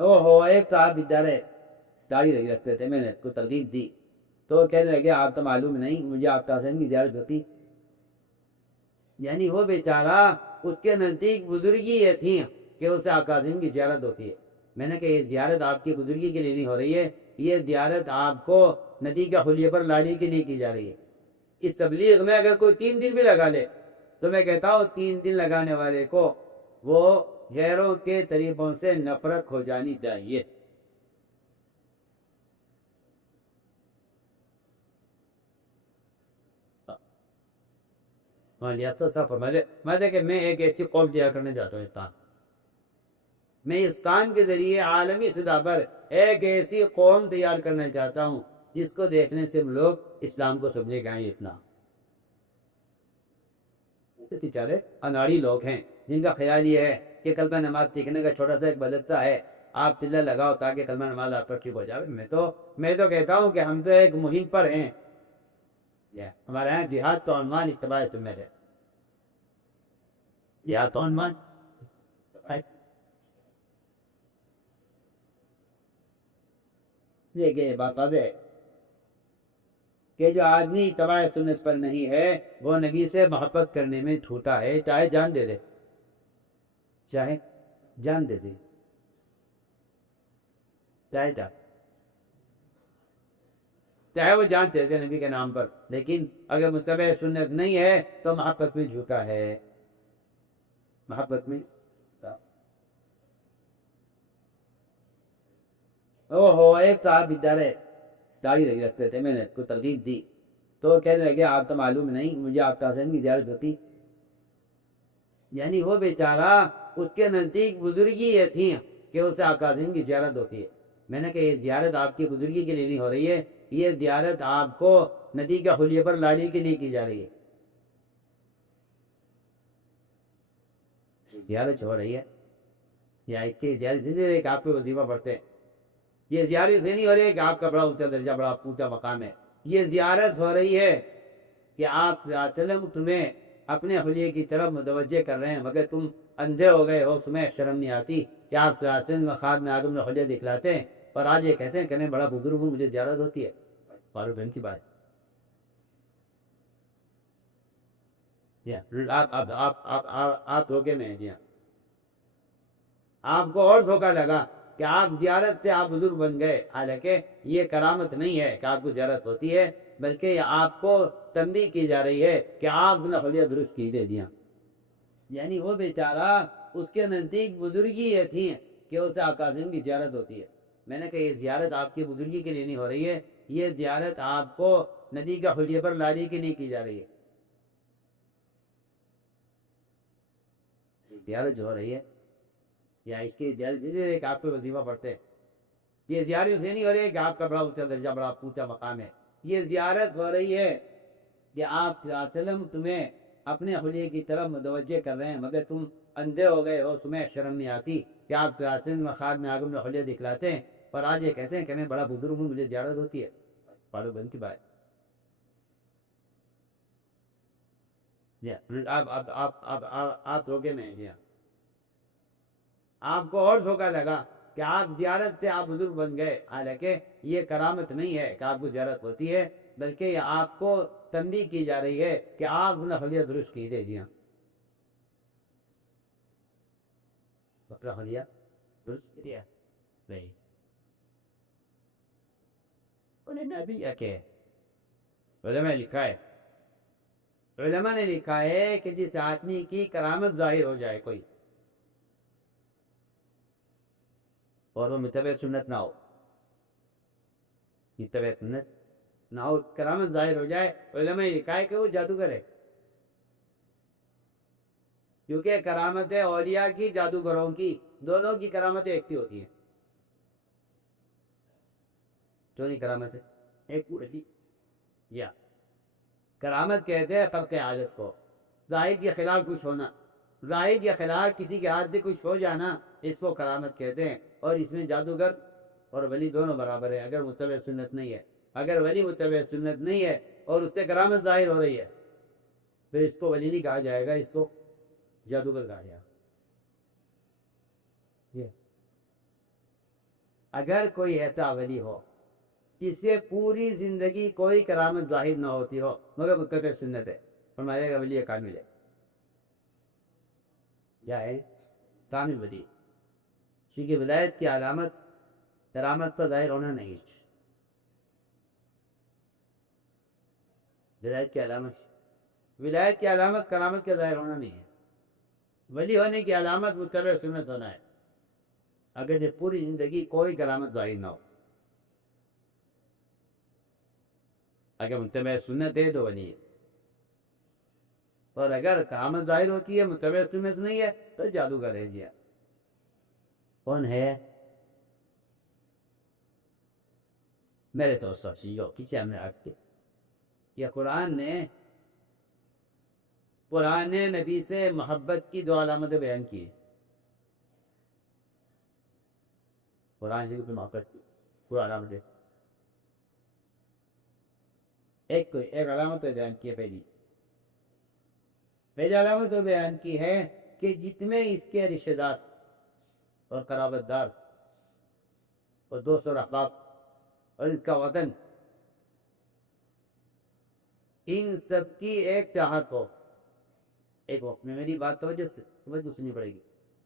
ہو ایک صاحب بیچارے داڑھی نہیں رکھتے تھے، میں نے اس کو ترغیب دی تو وہ کہنے لگے آپ تو معلوم نہیں مجھے آپ حسین کی زیارت ہوتی، یعنی وہ بیچارہ اس کے نزدیک بزرگی یہ تھی کہ اسے آقا حسین کی زیارت ہوتی ہے۔ میں نے کہا یہ زیارت آپ کی بزرگی کے لیے نہیں ہو رہی ہے، یہ زیارت آپ کو ندی کے خلیے پر لانے کے لیے کی جا رہی ہے۔ اس تبلیغ میں اگر کوئی 3 دن بھی لگا لے تو میں کہتا ہوں 3 دن لگانے والے کو وہ غیروں کے طریقوں سے نفرت ہو جانی چاہیے۔ میں دیکھیں میں ایک ایسی قوم تیار کرنے جاتا ہوں استان، میں اس کام کے ذریعے عالمی سطح پر ایک ایسی قوم تیار کرنا چاہتا ہوں جس کو دیکھنے سے لوگ اسلام کو سمجھے گئے اتنا بیچارے اناڑی لوگ ہیں جن کا خیال یہ ہے کہ کلمہ نماز سیکھنے کا چھوٹا سا ایک بدلتا ہے، آپ تلہ لگاؤ تاکہ کلمہ نماز آپ کا ٹھیک ہو جائے۔ میں تو کہتا ہوں کہ ہم تو ایک مہم پر ہیں، ہمارے یہاں جہاد تو عنوان اتباع سنت ہے، جہاد تو عنوان یہ بات واضح ہے کہ جو آدمی اتباع سنت پر نہیں ہے وہ نبی سے محبت کرنے میں چھوٹا ہے، چاہے جان دے دے، چاہے جان دے دے، چاہے وہ جان دے دے نبی کے نام پر، لیکن اگر متبع سنت نہیں ہے تو محبت میں جھوٹا ہے، محبت میں ہو ایک صاحب بیچارے داڑھی نہیں رکھتے تھے، میں نے اس کو ترغیب دی تو وہ کہنے لگے آپ تو معلوم نہیں مجھے آپ حسین کی زیارت ہوتی، یعنی وہ بیچارہ اس کے نزدیک بزرگی یہ تھی کہ اسے آقا حسین کی زیارت ہوتی ہے۔ میں نے کہا یہ زیارت آپ کی بزرگی کے لیے نہیں ہو رہی ہے، یہ زیارت آپ کو ندی کے خلیے پر لانے کے لیے کی جا رہی ہے۔ زیارت ہو رہی ہے یا اس کی زیارت ایک آپ پہ وظیفہ پڑھتے ہیں، یہ زیارت نہیں ہو رہی ہے کہ آپ کا بڑا اونچا درجہ بڑا اونچا مقام ہے، یہ زیارت ہو رہی ہے کہ آپ وسلم تمہیں اپنے خلیے کی طرف متوجہ کر رہے ہیں، مگر تم اندھے ہو گئے ہو، تمہیں شرم نہیں آتی کہ آپ خواب میں آدم نے خلیہ دکھلاتے ہیں اور آج یہ کیسے کہنے بڑا بزرگ ہوں مجھے زیارت ہوتی ہے۔ فاروق بن کی بات آپ دھوکے میں ہیں، جی ہاں آپ کو اور دھوکہ لگا کہ آپ زیارت سے آپ بزرگ بن گئے، حالانکہ یہ کرامت نہیں ہے کہ آپ کو زیارت ہوتی ہے، بلکہ یہ آپ کو تنبیہ کی جا رہی ہے کہ آپ نے خلیہ درست کی دے دیا، یعنی وہ بیچارہ اس کے نزدیک بزرگی یہ تھی کہ اسے آقا حسین کی زیارت ہوتی ہے۔ میں نے کہا یہ زیارت آپ کی بزرگی کے لیے نہیں ہو رہی ہے، یہ زیارت آپ کو ندی کا خلیے پر لانے کے لیے کی جا رہی ہے۔ زیارت جو ہو رہی ہے یا اس کی زیارت ایک آپ پہ وظیفہ پڑھتے ہیں، یہ زیارت یہ نہیں ہو رہی ہے کہ آپ کا بڑا اونچا درجہ بڑا اونچا مقام ہے، یہ زیارت ہو رہی ہے کہ آپ وسلم تمہیں اپنے خلیے کی طرف متوجہ کر رہے ہیں، مگر تم اندھے ہو گئے ہو، تمہیں شرم نہیں آتی کہ آپ خواب میں آگم میں خلیہ دکھلاتے ہیں اور آج یہ کیسے ہیں کہ میں بڑا بزرگ ہوں مجھے زیارت ہوتی ہے۔ فاروق بن کی بات آپ دھوکے میں ہیں، جی ہاں آپ کو اور دھوکہ لگا کہ آپ زیارت سے آپ بزرگ بن گئے، حالانکہ یہ کرامت نہیں ہے کہ آپ کو زیارت ہوتی ہے، بلکہ یہ آپ کو تنبیہ کی جا رہی ہے کہ آپ نے خلیہ درست کی دے دیا، اپنا خلیہ درست کیا نہیں انہیں نبی کہ علماء لکھا ہے، علماء نے لکھا ہے کہ جس آدمی کی کرامت ظاہر ہو جائے کوئی اور وہ متبع سنت نہ ہو، متبع سنت نہ ہو، کرامت ظاہر ہو جائے، علماء نے لکھا ہے کہ وہ جادوگر ہے، کیونکہ کرامت اولیاء کی جادوگروں کی دونوں کی کرامتیں ایک ہی ہوتی ہیں، چونی کرامت سے ایک پوری یا کرامت کہتے ہیں خلق عاجز کو، ظاہر کے خلاف کچھ ہونا، ظاہر کے خلاف کسی کے ہاتھ سے کچھ ہو جانا، اس کو کرامت کہتے ہیں، اور اس میں جادوگر اور ولی دونوں برابر ہیں اگر متبع سنت نہیں ہے، اگر ولی متبع سنت نہیں ہے اور اس سے کرامت ظاہر ہو رہی ہے پھر اس کو ولی نہیں کہا جائے گا، اس کو جادوگر کہا جائے گا۔ اگر کوئی ایسا ولی ہو جس سے پوری زندگی کوئی کرامت ظاہر نہ ہوتی ہو مگر متبع سنت ہے، فرمایا گا ولی کامل ہے. کیا ہے؟ کامل ولی. کیونکہ ولایت کی علامت کرامت کا ظاہر ہونا نہیں. ولایت کی علامت کرامت کا ظاہر ہونا نہیں ہے. ولی ہونے کی علامت متبع سنت ہونا ہے، اگر یہ پوری زندگی کوئی کرامت ظاہر نہ ہو. اگر متبع سنت ہے تو ولی ہے، اور اگر کرامت ظاہر ہوتی ہے متبع سنت نہیں ہے تو جادوگر ہے. جی کون ہے؟ میرے سب چیزوں پیچھے ہم نے رکھ کے یہ قرآن نے پرانے نبی سے محبت کی دو علامتیں بیان کی. قرآن سے محبت کی دو علامتیں، ایک علامت بیان کی ہے. پہلی علامت تو بیان کی ہے کہ جتنے اس کے رشتہ دار اور قرابت دار اور دوست اور احباب اور اس کا وطن، ان سب کی ایک چاہت ہو. ایک وقت میں میری بات توجہ سننی پڑے گی.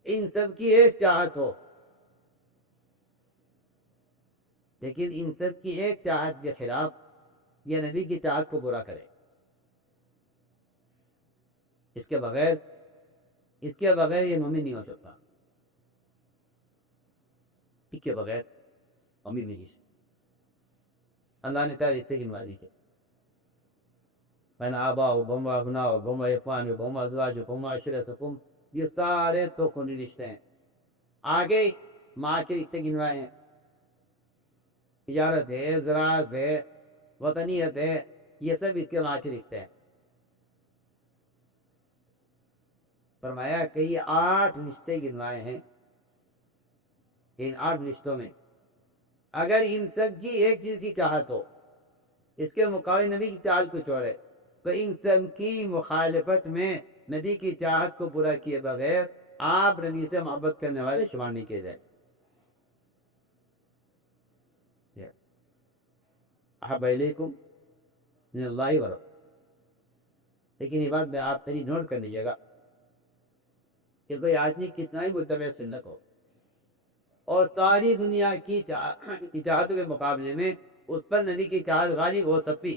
ان سب کی ایک چاہت ہو، لیکن ان سب کی ایک چاہت کے خلاف یہ نبی کی چاہت کو برا کرے. اس کے بغیر یہ مومن نہیں ہو سکتا. اس کے بغیر مومن نہیں. اللہ نے تعالیٰ اس سے گنوازی ہے. بین آباؤکم و ابناؤکم و اخوانکم و ازواجکم و عشیرتکم، یہ سارے تو خونی رشتے ہیں. آگے معاشرے اتنے گنوائے ہیں، تجارت ہے، زراعت ہے، وطنیت ہے، یہ سب اس کے معاشرے رشتے ہیں. فرمایا کہ یہ 8 رشتے گنوائے ہیں. ان 8 رشتوں میں اگر ان سب کی ایک چیز کی چاہت ہو، اس کے مقابل نبی کی چاہت کو چھوڑے، تو ان سب کی مخالفت میں نبی کی چاہت کو پورا کیے بغیر آپ نبی سے محبت کرنے والے شمار نہیں کیے جائے. احب الیکم من اللہ و رسولہ. لیکن یہ بات میں آپ میری نوٹ کر لیجیے گا کہ کوئی آدمی کتنا ہی متبع سنت ہو اور ساری دنیا کی چاہتوں کے مقابلے میں اس پر نبی کی چاہت غالب ہو سکتی،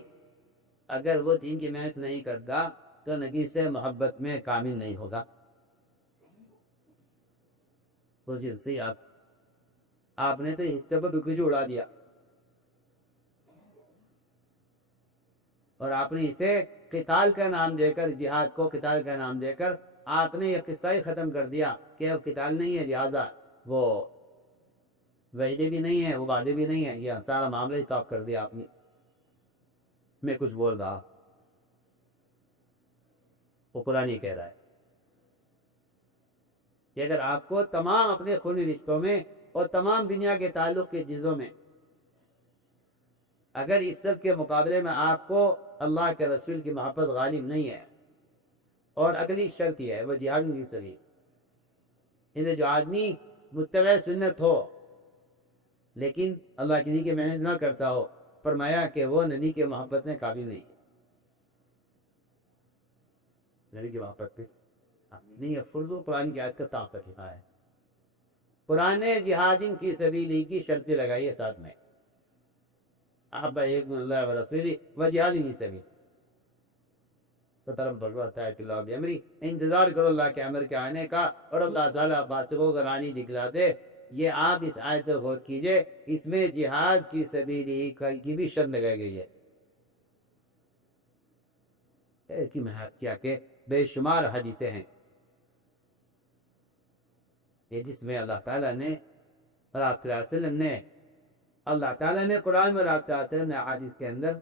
اگر وہ دین کی محنت نہیں کرتا تو نبی سے محبت میں کامل نہیں ہوگا. آپ نے تو حصے پر بکری اڑا دیا، اور آپ نے اسے قتال کا نام دے کر، جہاد کو قتال کا نام دے کر آپ نے یہ قصہ ہی ختم کر دیا کہ اب قتال نہیں ہے، لہٰذا وہ وعدے بھی نہیں ہے، وہ وعدے بھی نہیں ہے. یہ سارا معاملہ اسٹاپ کر دیا آپ نے. میں کچھ بول رہا، وہ قرآن ہی کہہ رہا ہے کہ اگر آپ کو تمام اپنے خونی رشتوں میں اور تمام دنیا کے تعلق کے چیزوں میں اگر اس سب کے مقابلے میں آپ کو اللہ کے رسول کی محبت غالب نہیں ہے، اور اگلی شرط یہ ہے وہ جہاد نہیں سبھی، جو آدمی متبع سنت ہو لیکن اللہ کے دین کی محنت نہ کرتا ہو، فرمایا کہ وہ نبی کے محبت میں قابل نہیں ہے. نبی کی محبت پہ نہیں ہے. فرض قرآن کی آیت کا طاقت لکھا ہے. قرآن نے جہاد کی سبیلی کی شرطیں لگائی ہے ساتھ میں، احب الیکم من اللہ و رسولہ و جہاد فی سبیلہ. تو طرف بھگوتا ہے کہ اللہ بھی انتظار کرو اللہ کے امر کے آنے کا، اور اللہ تعالیٰ فاسقوں کو رانی دکھلا دے. یہ آپ اس آیت کو غور کیجئے، اس میں جہاد کی سبیلی کی بھی شرط لگائی گئی ہے. ایسی محبتیاں کے بے شمار حدیثیں ہیں یہ جس میں اللہ تعالیٰ نے اور آپ صلی اللہ علیہ وسلم نے، اللہ تعالیٰ نے قرآن میں اور آپ صلی اللہ علیہ وسلم نے حدیث کے اندر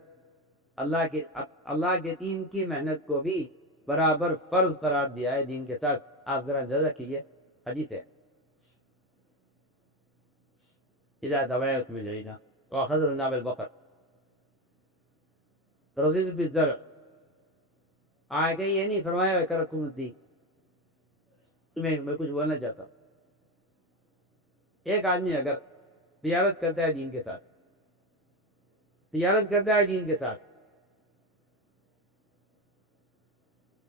اللہ کے دین کی محنت کو بھی برابر فرض قرار دیا ہے دین کے ساتھ. آپ ذرا جزا کیجئے. حدیث ہے اذا دعیتم الینا واخذنا الناب البقر رضیت بالزرع. آگے یہ نہیں فرمایا وکرکم الدین. میں کچھ بولنا چاہتا ہوں. ایک آدمی اگر تجارت کرتا ہے دین کے ساتھ، تجارت کرتا ہے دین کے ساتھ،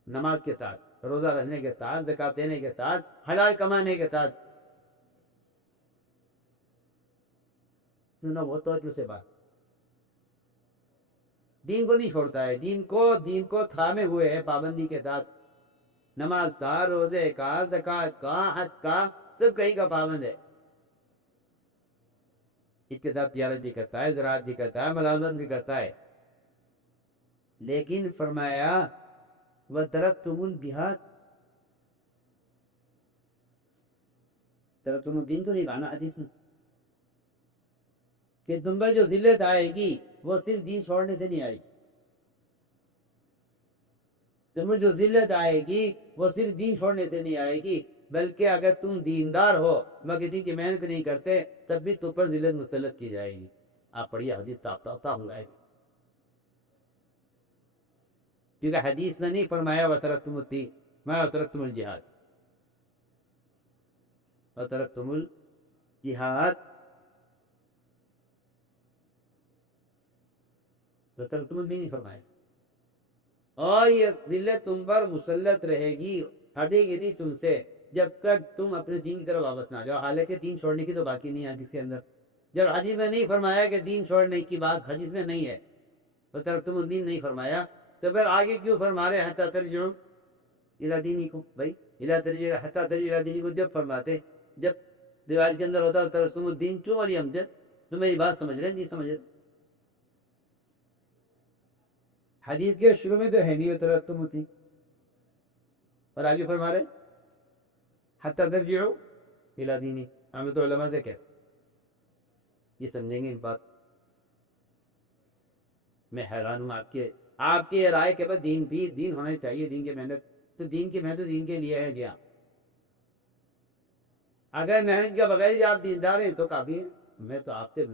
نماز کے ساتھ، روزہ رکھنے کے ساتھ، زکات دینے کے ساتھ، حلال کمانے کے ساتھ، سننا بہت توجہ سے بات، دین کو نہیں چھوڑتا ہے، دین کو تھامے ہوئے ہے پابندی کے ساتھ، نماز کا، روزے کا، زکات کا، حج کا، سب کہیں کا پابند ہے، اس کے ساتھ تجارت بھی کرتا ہے، زراعت بھی کرتا ہے، ملازمت بھی کرتا ہے، لیکن فرمایا وَتَرَكْتُمُ الْجِهَادَ، ترکتم الدین تو نہیں لانا حدیث میں، کہ تم پر جو ذلت آئے گی وہ صرف دین چھوڑنے سے نہیں آئے گی، تم پر جو ذلت آئے گی وہ صرف دین چھوڑنے سے نہیں آئے گی، بلکہ اگر تم دیندار ہو مگر دین کی محنت نہیں کرتے تب بھی تم پر ذلت مسلط کی جائے گی۔ آپ پڑھیے حدیث صاف ہوں گا، کیونکہ حدیث نے نہیں فرمایا وَتَرَكْتُمُ الدِّينَ، میں وَتَرَكْتُمُ الْجِهَادَ، وَتَرَكْتُمُ الْجِهَادَ، وَتَرَكْتُمُ الدِّينَ نہیں فرمایا، اور یہ ذلت تم پر مسلط رہے گی، ہٹے گی نہیں تم سے جب تک تم اپنے دین کی طرف واپس نہ جاؤ، حالانکہ دین چھوڑنے کی تو باقی نہیں ہے حدیث کے اندر، جب حدیث میں نہیں فرمایا کہ دین چھوڑنے کی بات حدیث میں نہیں ہے، وَتَرَكْتُمُ الدِّينَ نہیں فرمایا، تو پھر آگے کیوں فرما رہے حَتَّىٰ تَرْجِعُوا إِلَىٰ دِينِكُمْ؟ بھائی حَتَّىٰ تَرْجِعُوا إِلَىٰ دِينِكُمْ جب فرماتے، جب دیوار کے اندر ہوتا ترسم الدین کیوں والی امجد؟ تو میری بات سمجھ رہے نہیں سمجھ رہے؟ حدیث کے شروع میں تو ہے نہیں وَتَرَكْتُمُ الدِّينَ، اور آگے فرما رہے حَتَّىٰ تَرْجِعُوا إِلَىٰ دِينِكُمْ، ہمیں تو علماء سے کہتے یہ سمجھیں گے اس بات، میں حیران ہوں آپ کی رائے کے بعد دین بھی دین ہونا چاہیے، دین کی محنت، تو دین کی محنت دین کے لیے ہے کیا؟ اگر محنت کے بغیر ہی آپ دیندار ہیں تو کافی ہے، میں تو آپ سے